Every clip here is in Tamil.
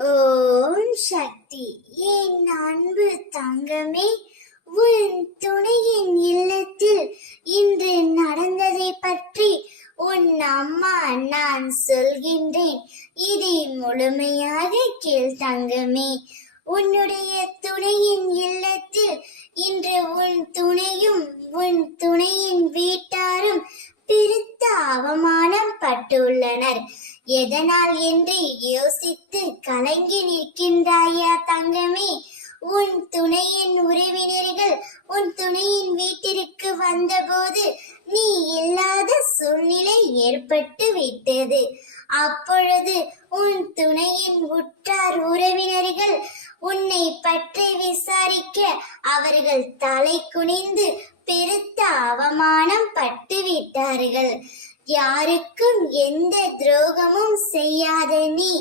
ஓம் சக்தி. என் அன்பு தங்கமே, உன் துணையின் இல்லத்தில் இன்று நடந்ததை பற்றி உன் அம்மா நான் சொல்கின்றேன். இதை முழுமையாக கேள் தங்கமே. உன்னுடைய துணையின் இல்லத்தில் இன்று உன் துணையும் உன் துணையின் வீட்டாரும் பெருத்த அவமானம் பட்டுள்ளனர். எதனால் என்று யோசித்து கலங்கி நிற்கின்றாயா தங்கமே? உன் துணையின் உறவினர்கள் உன் துணையின் வீட்டிற்கு வந்தபோது நீ இல்லாத சூழ்நிலை ஏற்பட்டு விட்டது. அப்பொழுது உன் துணையின் உற்றார் உறவினர்கள் உன்னை பற்றி விசாரிக்க அவர்கள் தலை குனிந்து பெருத்த அவமானம் பட்டு விட்டார்கள். யாருக்கும் எந்த துரோகமும் செய்யாத நீ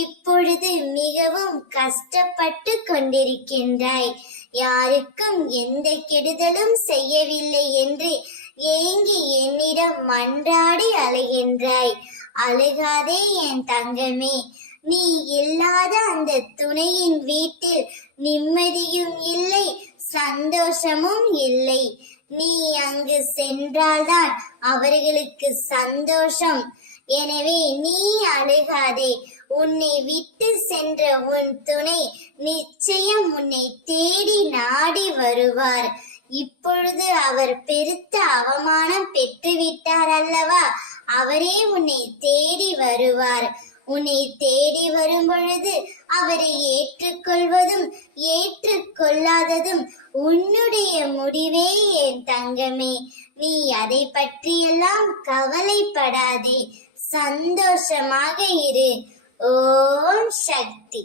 இப்பொழுது மிகவும் கஷ்டப்பட்டு கொண்டிருக்கின்றாய். யாருக்கும் எந்த கெடுதலும் செய்யவில்லை என்று ஏங்கி என்னிடம் மன்றாடி அழுகின்றாய். அழுகாதே என் தங்கமே. நீ இல்லாத அந்த துணையின் வீட்டில் நிம்மதியும் இல்லை, சந்தோஷமும் இல்லை. நீ அங்கு சென்றால்தான் அவர்களுக்கு சந்தோஷம். எனவே நீ அழுகாதே. உன்னை விட்டு சென்ற உன் துணை நிச்சயம் உன்னை தேடி நாடி வருவார். இப்பொழுது அவர் பெருத்த அவமானம் பெற்றுவிட்டார் அல்லவா? அவரே உன்னை தேடி வருவார். உன்னை தேடி வரும் பொழுது அவரை ஏற்றுக்கொள்வதும் ஏற்றுக்கொள்ளாததும் உன்னுடைய முடிவே என் தங்கமே. நீ அதை பற்றியெல்லாம் கவலைப்படாதே. சந்தோஷமாக இரு. ஓம் சக்தி.